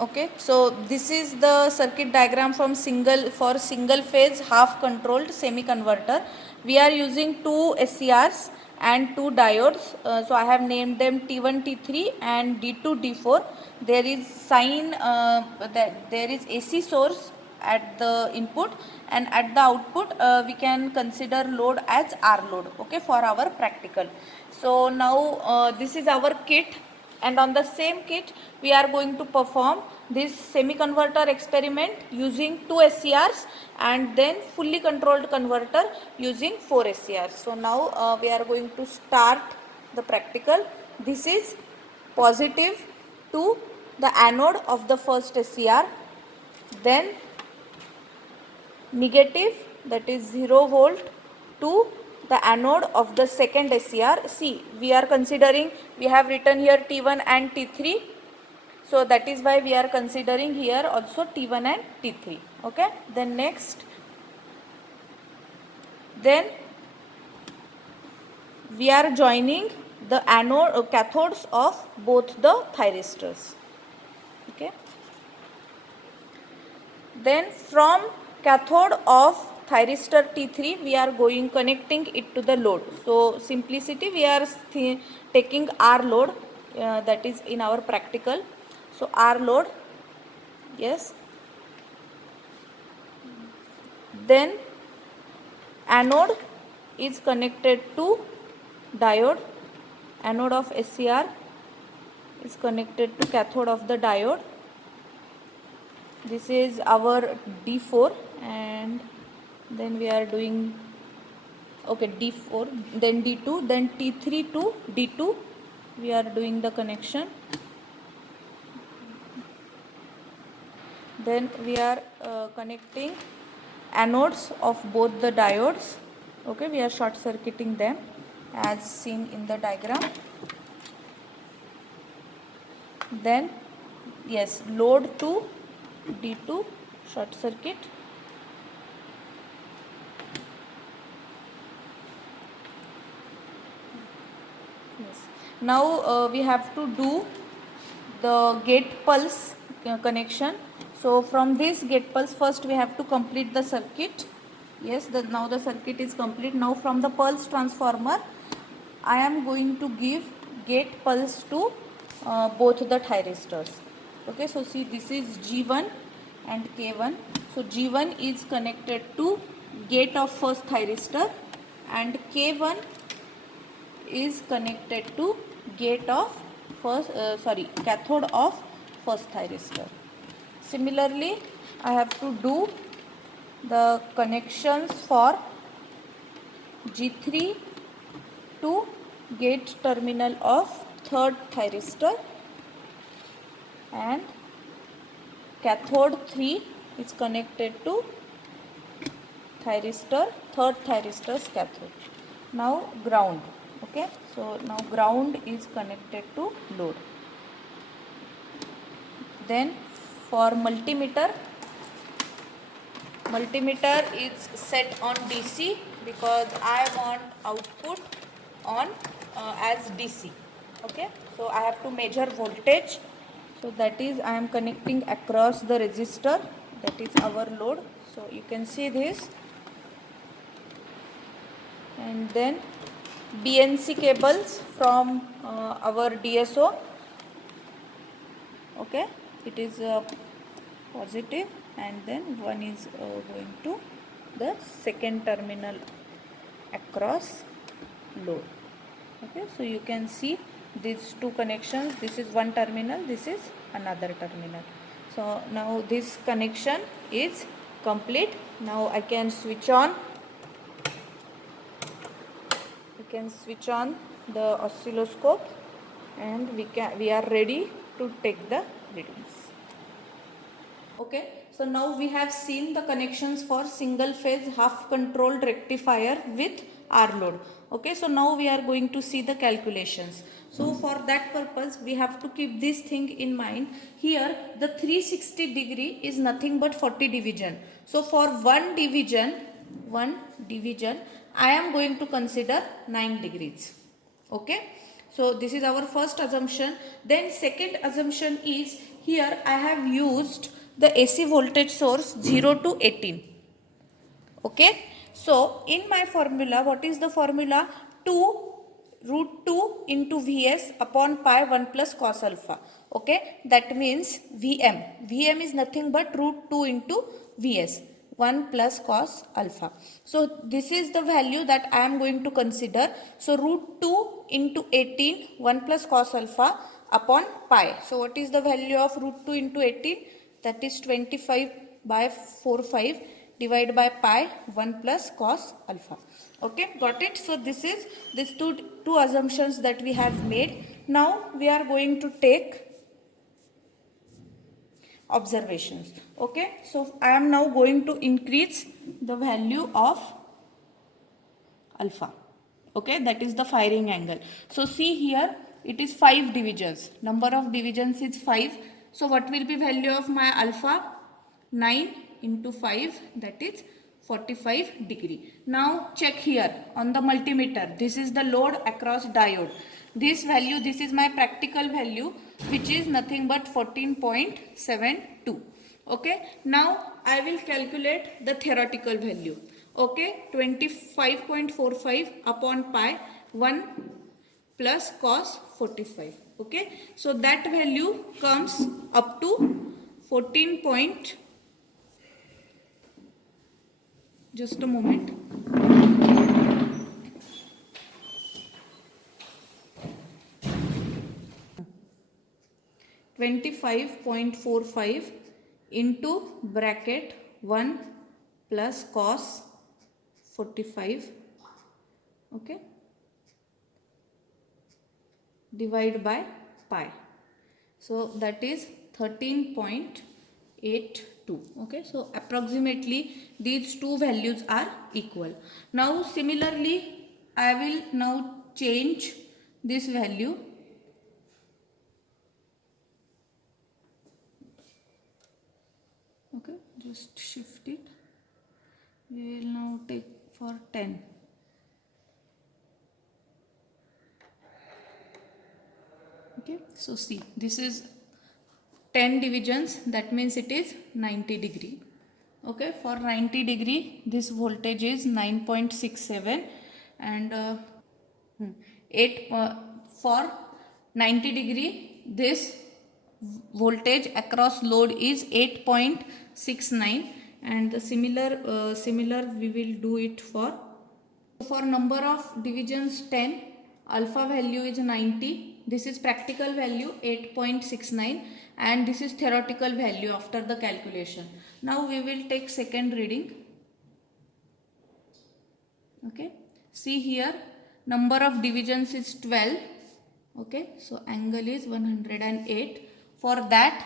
Okay, so this is the circuit diagram from single phase half controlled semi converter. We are using two SCRs and two diodes. So I have named them T1 T3 and D2 D4. There is there is AC source at the input, and at the output we can consider load as R load, okay, for our practical. So now this is our kit, and on the same kit we are going to perform this semi converter experiment using two SCRs and then fully controlled converter using 4 SCRs. So now we are going to start the practical. This is positive to the anode of the first SCR, then negative, that is 0 volt, to the anode of the second SCR. See, we are considering, we have written here T1 and T3. So that is why we are considering here also T1 and T3. Okay. Then next, then we are joining the anode cathodes of both the thyristors. Okay. Then from cathode of thyristor T3 we are connecting it to the load. So simplicity, we are taking R load, that is in our practical. So R load, yes. Then anode is connected to diode. Anode of SCR is connected to cathode of the diode. This is our D4, and then we are doing, okay, D4, then D2, then T3 to D2 we are doing the connection. Then we are connecting anodes of both the diodes. Okay, we are short circuiting them as seen in the diagram. Then yes, load to D2 short circuit. Yes. Now we have to do the gate pulse connection. So from this gate pulse, first we have to complete the circuit. Yes, now the circuit is complete. Now from the pulse transformer, I am going to give gate pulse to both the thyristors. Okay, so see, this is G1 and K1. So G1 is connected to gate of first thyristor, and K1 is connected to gate of cathode of first thyristor. Similarly, I have to do the connections for G3 to gate terminal of third thyristor, and cathode 3 is connected to thyristor, third thyristor's cathode. Now ground. Okay, so now ground is connected to load. Then for multimeter is set on DC because I want output on as DC. Okay, so I have to measure voltage. So that is, I am connecting across the resistor, that is our load. So you can see this. And then BNC cables from our DSO. Okay, it is positive, and then one is going to the second terminal across load. Okay, so you can see these two connections. This is one terminal, this is another terminal. So now this connection is complete. Now I can switch on. We can switch on the oscilloscope, and we are ready to take the readings. Okay, so now we have seen the connections for single phase half controlled rectifier with R load. Okay, so now we are going to see the calculations. So for that purpose, we have to keep this thing in mind. Here the 360 degree is nothing but 40 division. So for one division I am going to consider 9 degrees. Okay, So this is our first assumption. Then second assumption is, here I have used the AC voltage source 0 to 18. Okay, so in my formula, what is the formula? 2 root 2 into Vs upon pi 1 plus cos alpha. Okay, that means Vm is nothing but root 2 into Vs, 1 plus cos alpha. So this is the value that I am going to consider. So root 2 into 18, 1 plus cos alpha upon pi. So what is the value of root 2 into 18? That is 25 by 45 divided by pi 1 plus cos alpha. Okay, got it? So this is these two assumptions that we have made. Now we are going to take observations. Okay, so I am now going to increase the value of alpha. Okay, that is the firing angle. So see here, it is 5 divisions. Number of divisions is 5. So what will be value of my alpha? 9 into 5, that is 45 degree. Now check here on the multimeter. This is the load across diode. This value, this is my practical value, which is nothing but 14.72. Okay, now I will calculate the theoretical value. Okay, 25.45 upon pi 1 plus cos 45. Okay, so that value comes up to 14. Just a moment. 25.45 into bracket 1 plus cos 45, okay, divide by pi. So that is 13.82. Okay, so approximately these two values are equal. Now similarly, I will now change this value. Okay, just shift it. We will now take for 10. Okay, so see, this is 10 divisions, that means it is 90 degree. Okay, for 90 degree this voltage is 9.67 and 8 for 90 degree this voltage across load is 8.69, and the similar we will do it for number of divisions 10, alpha value is 90, this is practical value 8.69, and this is theoretical value after the calculation. Now we will take second reading. Okay, see here, number of divisions is 12. Okay, so angle is 108. For that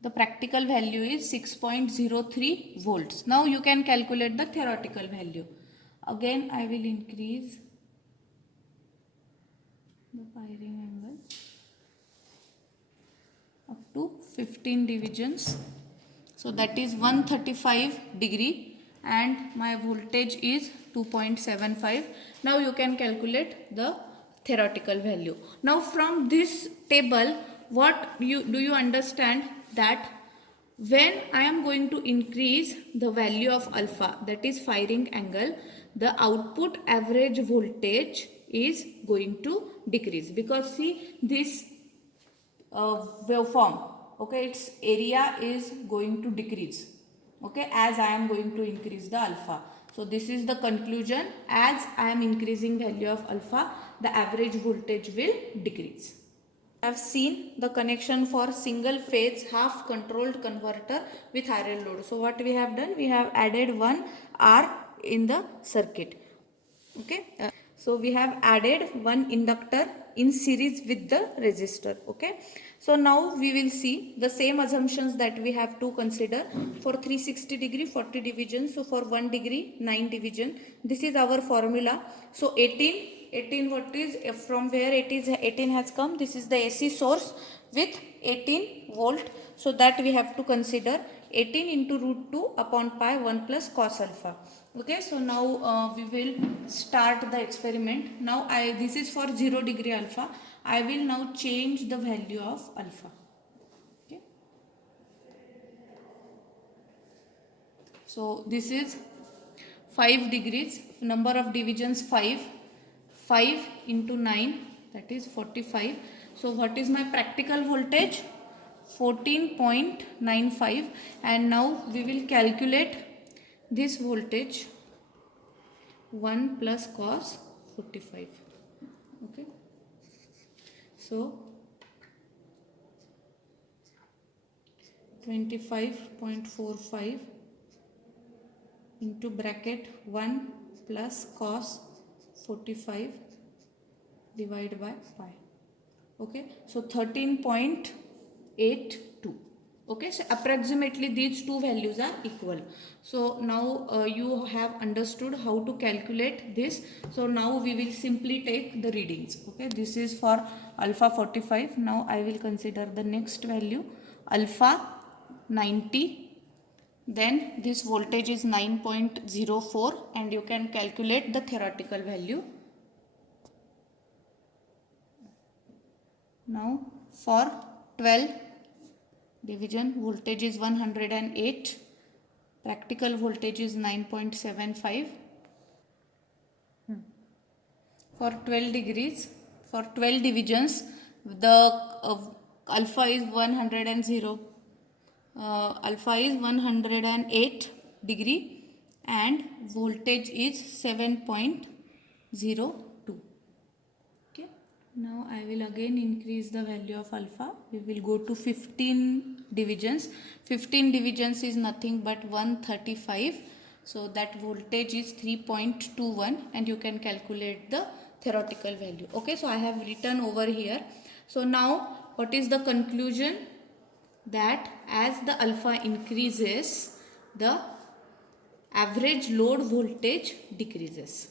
the practical value is 6.03 volts. Now you can calculate the theoretical value. Again I will increase the firing angle up to 15 divisions. So that is 135 degree and my voltage is 2.75. Now you can calculate the theoretical value. Now from this table, what do you understand that when I am going to increase the value of alpha, that is firing angle, the output average voltage is going to decrease, because see this waveform, okay, its area is going to decrease, okay, as I am going to increase the alpha. So this is the conclusion, as I am increasing value of alpha, the average voltage will decrease. I have seen the connection for single phase half controlled converter with iron load. So what we have done, we have added one R in the circuit. Okay, so we have added one inductor in series with the resistor. Okay, so now we will see the same assumptions that we have to consider for 360 degree 40 division. So for 1 degree 9 division, this is our formula. So 18 what is, from where it is 18 has come, this is the AC source with 18 volt. So that we have to consider 18 into root 2 upon pi 1 plus cos alpha. Okay, so now we will start the experiment. Now this is for 0 degree alpha. I will now change the value of alpha. Okay, so this is 5 degrees, number of divisions 5, 5 into 9, that is 45. So what is my practical voltage? 14.95, and now we will calculate this voltage 1 plus cos 45. Okay, so 25.45 into bracket 1 plus cos 45 divided by pi. Okay, so 13.82. Okay, so approximately these two values are equal. So now you have understood how to calculate this. So now we will simply take the readings. Okay, this is for alpha 45. Now I will consider the next value, alpha 90. Then this voltage is 9.04, and you can calculate the theoretical value. Now for 12 division, voltage is 108, practical voltage is 9.75. For 12 degrees, for 12 divisions, the alpha is 108 degree and voltage is 7.02. Okay, now I will again increase the value of alpha. We will go to 15 divisions. 15 divisions is nothing but 135. So that voltage is 3.21, and you can calculate the theoretical value. Okay, so I have written over here. So now what is the conclusion? That as the alpha increases, the average load voltage decreases.